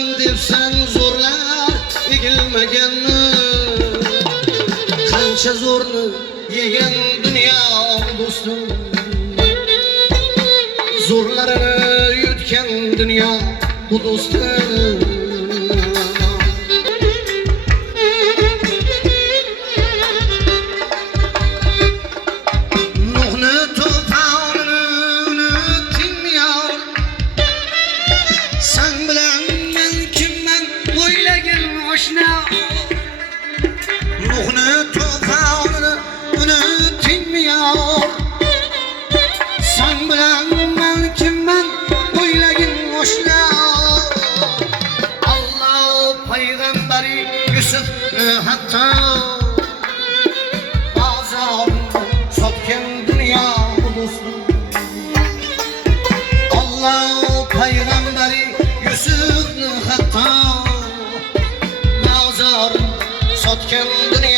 Durman depsen zorlar egilmegenni, kancha zorni yegen dünya dostum. Zorlarını yutken dünya bu dostum. Nuh'nu tufanını unutmuyor. Sen bilen ben kimmen oylagin hoşna. Allah peygamberi Yusuf'nu hatta bazarında satken dünya dostum. Allah peygamberi Yusuf'nu hatta satken dünya